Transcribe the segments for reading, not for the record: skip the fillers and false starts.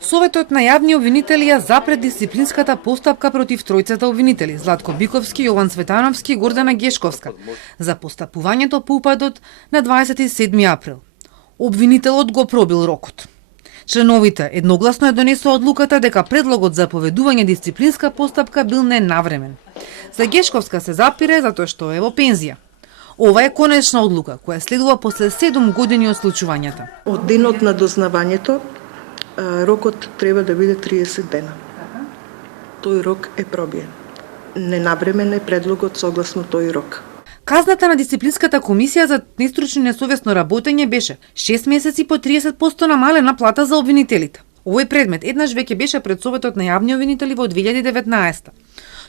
Советот на јавни обвинители ја запред дисциплинската постапка против тројцата обвинители Златко Биковски, Јован Цветановски и Гордана Гешковска за постапувањето по упадот на 27 април. Обвинителот го пробил рокот. Членовите едногласно ја донесоа одлуката дека предлогот за поведување дисциплинска постапка бил ненавремен. За Гешковска се запире затоа што е во пензија. Ова е конечна одлука која следува после 7 години од случувањата. Од денот на дознавањето рокот треба да биде 30 дена. Тој рок е пробиен. Ненавремен е предлогот согласно тој рок. Казната на дисциплинската комисија за нестручно и несовесно работење беше 6 месеци по 30% намалена плата за обвинителите. Овој предмет еднаш веќе беше пред Советот на јавни обвинители во 2019.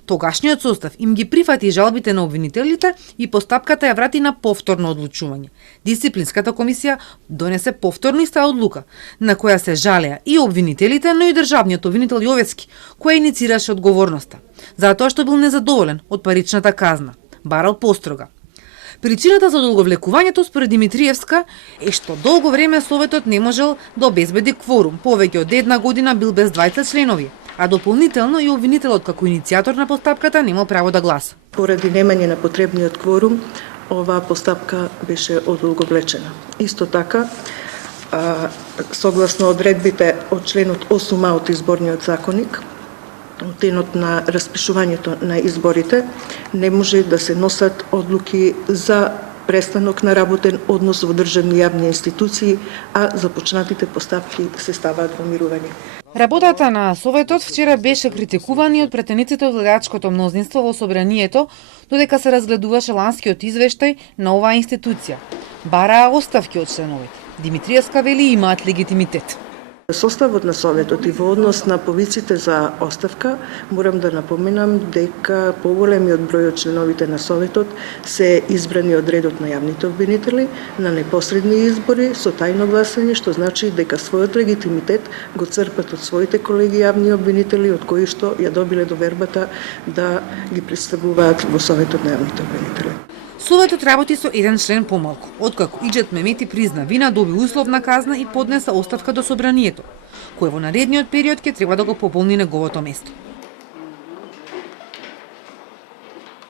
Тогашниот состав им ги прифати жалбите на обвинителите и постапката ја врати на повторно одлучување. Дисциплинската комисија донесе повторно иста одлука, на која се жалеа и обвинителите, но и државниот обвинител Јовецки, кој иницираше одговорноста, затоа што бил незадоволен од паричната казна. Барал построга. Причината за одолговлекувањето според Димитриевска е што долго време Советот не можел да обезбеди кворум, повеќе од една година бил без 20 членови, а дополнително и обвинителот како иницијатор на постапката немал право да гласа. Поради немање на потребниот кворум, оваа постапка беше одолговлечена. Исто така, согласно одредбите од членот 8а од изборниот законник, од денот на распишувањето на изборите, не може да се носат одлуки за престанок на работен однос во државни јавни институции, а започнатите постапки се ставаат во мирување. Работата на Советот вчера беше критикувана од претениците од владачкото мнозинство во собранието, додека се разгледуваше ланскиот извештај на оваа институција. Бараа оставки од членовите. Димитриевска вели имаат легитимитет. Составот на Советот и во однос на повиците за оставка, морам да напоменам дека поголемиот број од членовите на Советот се избрани од редот на јавните обвинители на непосредни избори со тајно гласање, што значи дека својот легитимитет го црпат од своите колеги јавни обвинители, од кои што ја добиле довербата да ги представуваат во Советот на јавните обвинители. Советот работи со еден член помалку, откако Иџет Мемети призна вина, доби условна казна и поднеса оставка до собранието, кој во наредниот период ќе треба да го пополни неговото место.